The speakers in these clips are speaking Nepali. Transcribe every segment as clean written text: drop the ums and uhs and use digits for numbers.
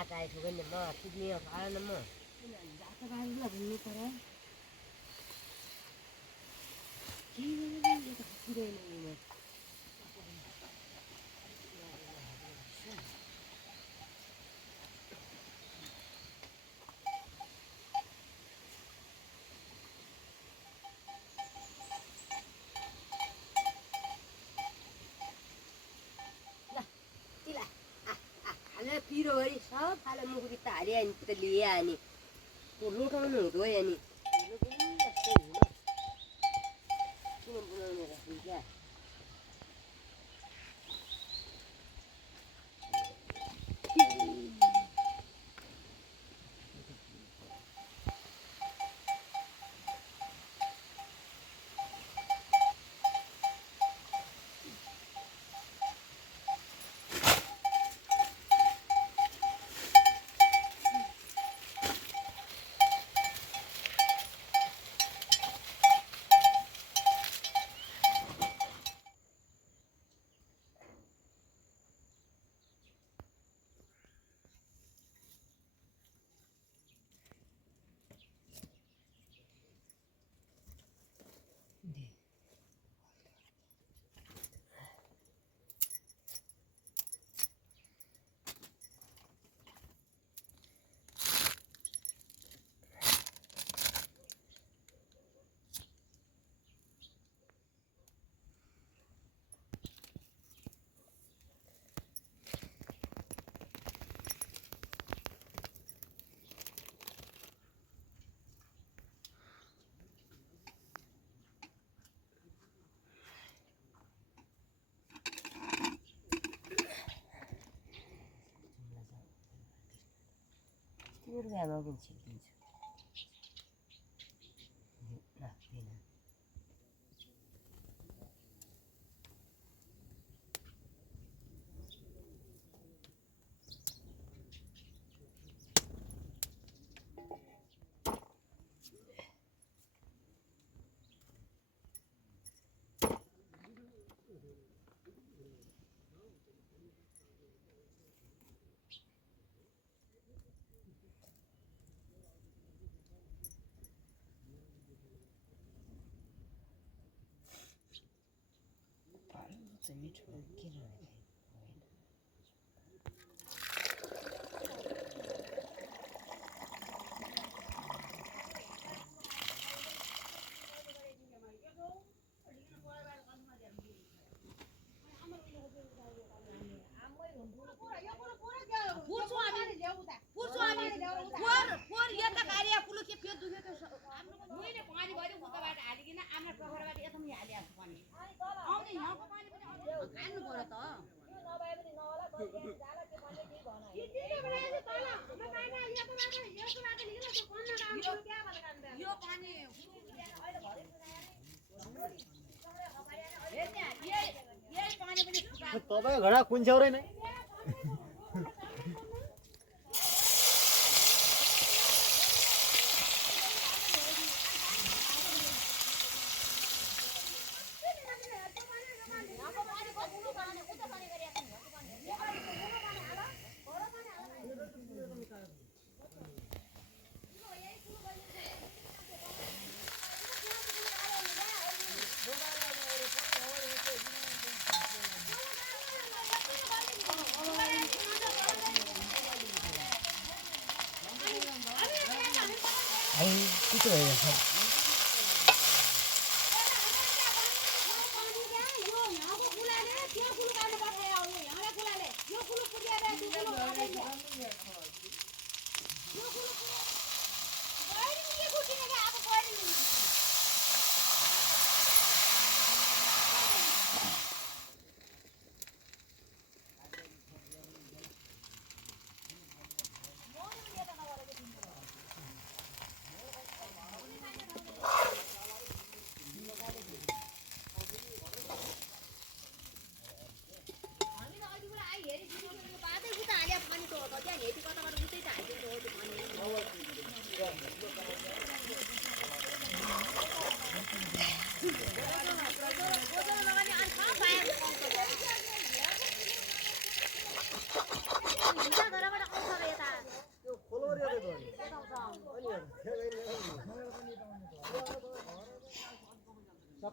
भात आएको भने म पुग्ने भएन म जातबारीलाई भन्नु पर्यो के पुऱ्याउनु पिरो गरी सब फाले मुखुरी त हालियो नि त लिया नि लुटाउनु हुँदो या नि किन बनाउने रहेछ क्या रुपियाँमा पनि छिटिदिन्छु राख्दिनँ मिठो किन तपाईँ घडा कुन छेउरै नै Itu ya.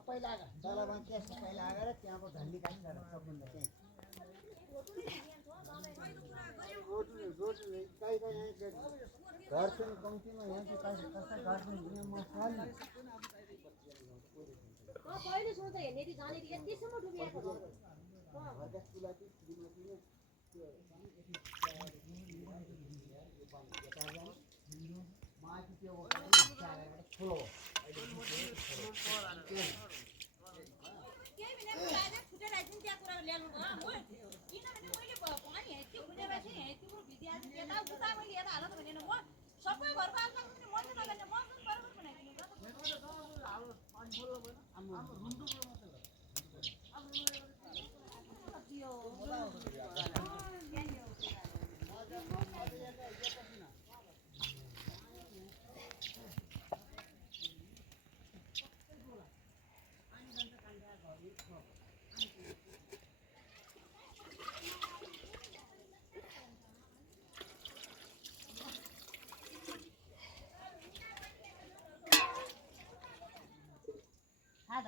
पहिला दलाबान त्यसको पहिला आएर त्यहाँको झन्डी काट्नु जानु सक्नुहुन्छ चाहिँ घर चाहिँ कम्तीमा यहाँ चाहिँ कस्तो घर पनि म खाली पहिले सोच हेर्ने कि जाने कि यतिसम्म डुबिएको घर घरका चुलाती श्रीमतीले त्यो माथि त्यो ठुलो सबै घरको आलु मर्नु नगर्ने मर्नु बराबर बनाइदिनु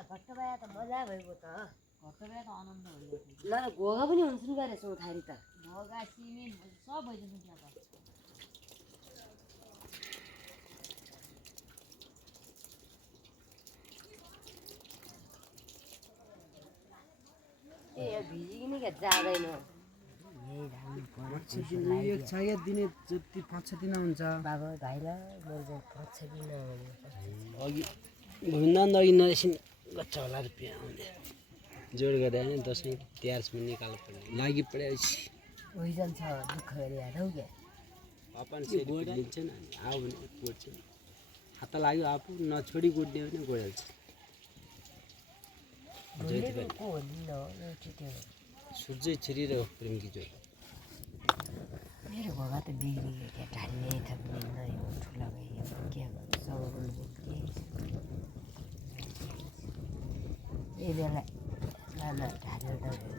भट्ट भए त मजा भइगयो त घट्ट भए त आनन्द भइगयो ल घोगा पनि हुन्छन् गरे चौथारी त भोगा सिमी सब भइदिनु त्यहाँ त ए भिजिकिन क्या जाँदैन एक छाया दिने जति 5-6 दिन हुन्छ बाबा भाइलाई मैले 5-6 दिन अघि भुन्दान अघि नरेसिन गच्छ होला रुपियाँ आउने जोड गर्दा होइन दसैँ तिहारसम्म निकाल्नु पर्ने लागि परेपछि ओइजन छ दुःख गरिहालौ क्या अपन लिन्छन् आऊ भने गोड्छन् हात लाग्यो आफू नछोडी गोड्ने भने गोडाल्छ को हो नि न एउटा त्यो सूर्य छिरी र प्रेमकी जोड मेरो घोगा त बिग्रियो क्या ढाल्ने थप्ने नै ठुला भयो के गर्नु सौरुलको के यही बेला लामा ढालेर दौडेर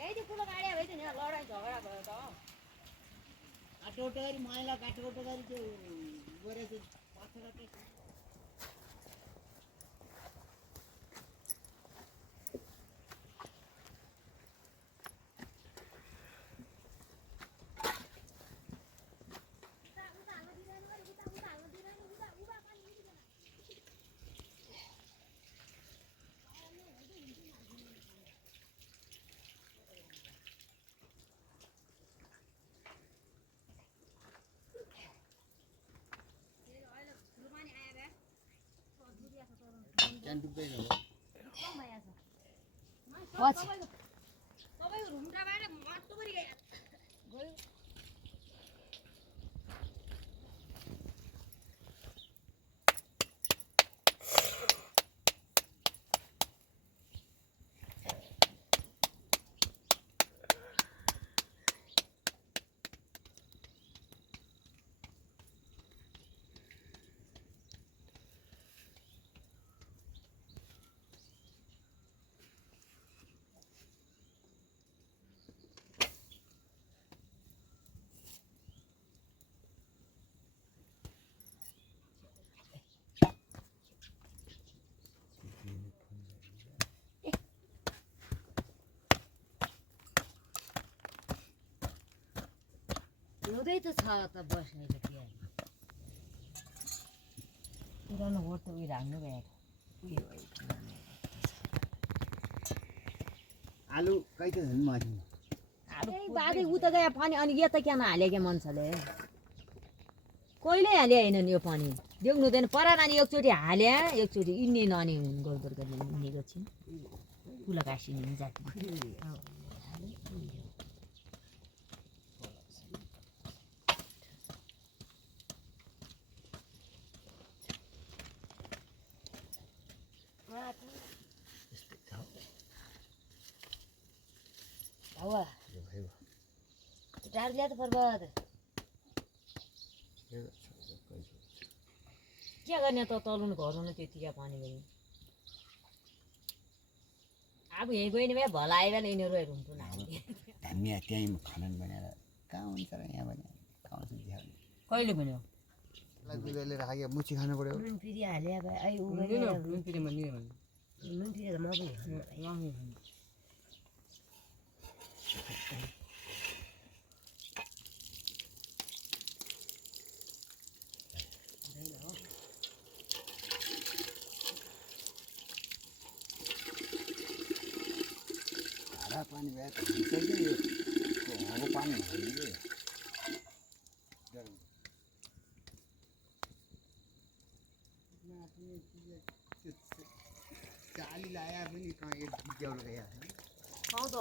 यही ठुलो गाडी भइदियो नि लडाइँ झगडा भयो त काटोटो गरी मैला काटोटो गरी त्यो गरे चाहिँ पछाडि पछि तपाईँ रुमटाबाट मट्टो गरी गयो हुँदै त छ त बस्नेको त्यहाँ पुरानो गोठ त उयो राख्नु गएर उयो आलु कहीँ त झन् माथि बाँधी उता गयो पानी अनि यता क्या नहाले क्या मान्छेले कहिले हाले होइन नि यो पानी देख्नु हुँदैन परा नानी एकचोटि हाले एकचोटि इन्ने नानी गर्दर गर्ने इन्ने गर्छन् फुला कासिने जाति हावा डार ल्या त बर्बाद के गर्ने त तलुन घरौँ त्यतिका पानी गयो अब यहीँ गयो नि भए भला आयो भने यिनीहरू हुन्थ्यो हामी त्यहीँ खनन बनाएर कहाँ हुन्छ र यहाँ भने कहाँ हुन्छ देखाउने कहिले भन्यो दुधले राख्यो मुची खानु पर्यो नुन फेरि हाले अब आई उ नुन पिँढीमा नि नुन फेरि त म पनि खानु धारा पानी भए त हुन्छ कि यो हावाको पानी होइन कि चाली लाया पनि कहाँ एक गिज्याउनु गइहाल्छ पाउँछ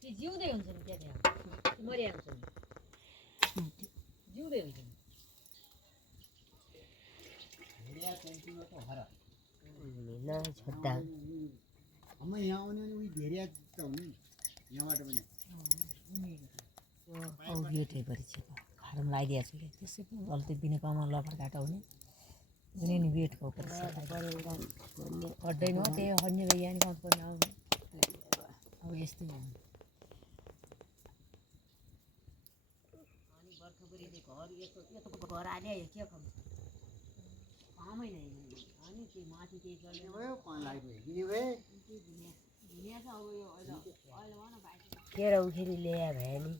त्यो जिउँदै हुन्छ नि क्या त्यहाँ मरिहाल्छ नि जिउँदै हुन्छ नि न छोड्दा अब यहाँ आउने भने उही भेरिया त हुनु यहाँबाट पनि औ गेटै परिचय घरमा लगाइदिएको छु क्या त्यसै पो गल्ती दिने पाउमा लफर घाटा हुने कुनै नि गेटको परिचय पढ्दैन हो त्यही हड्ने यहाँ नि गाउँ पर्ने आउने अब यस्तै हो अनि बर्खभरिले घर यस्तो घर हाल्यो के खान्छ कामै नै अनि त्यो माथि केही चल्ने भयो पानी लाग्यो किने भए दुनियाँ छ अब यो अहिले भन बाइक केरा उखेरी ल्याए भए नि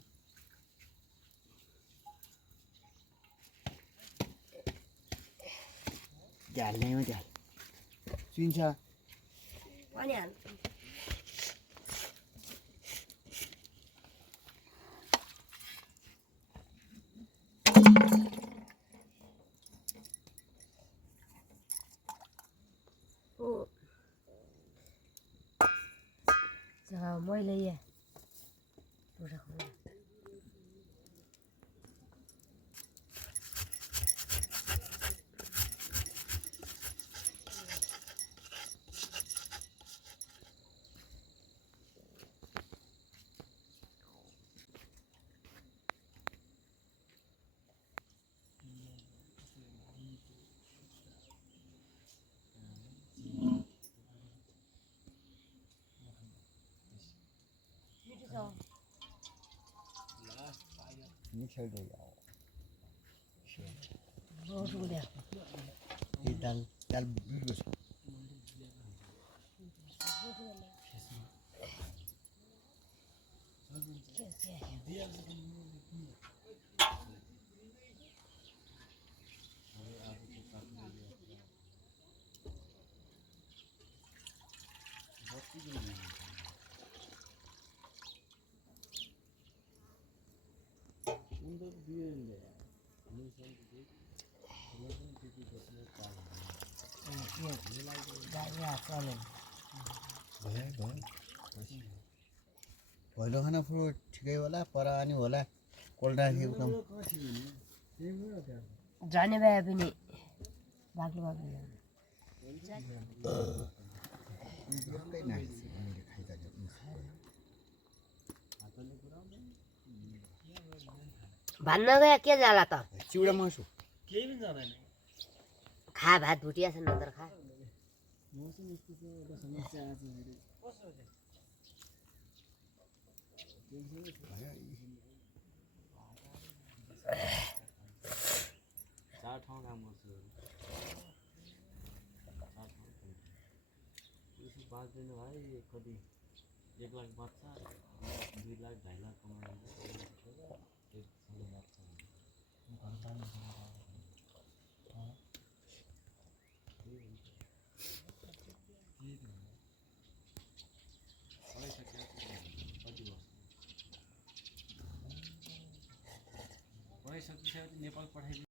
झ्याल्ने हो झ्याल चिन्छ पानी हाल मैले यहाँ मिक्सर दे जाओ बहुत बढ़िया ये दाल बिल्कुल पहिलो खाना फुल ठिकै होला पर अनि होला कोल्डा एकदम जाने भए पनि बाक्लो बाक्लो भन्न गए के जाला त चिउडा मासु केही पनि जाँदैन खा भात भुटिया छ नत्र खा चार ठाउँ काम गर्छु यसो बाँच्दैन भाइ कति 1 लाख बाँच्छ 2 लाख 2.5 लाख कमाइन्छ एकसँग बाँच्छ पढाइसकिसकेपछि नेपाल पठाइदिनु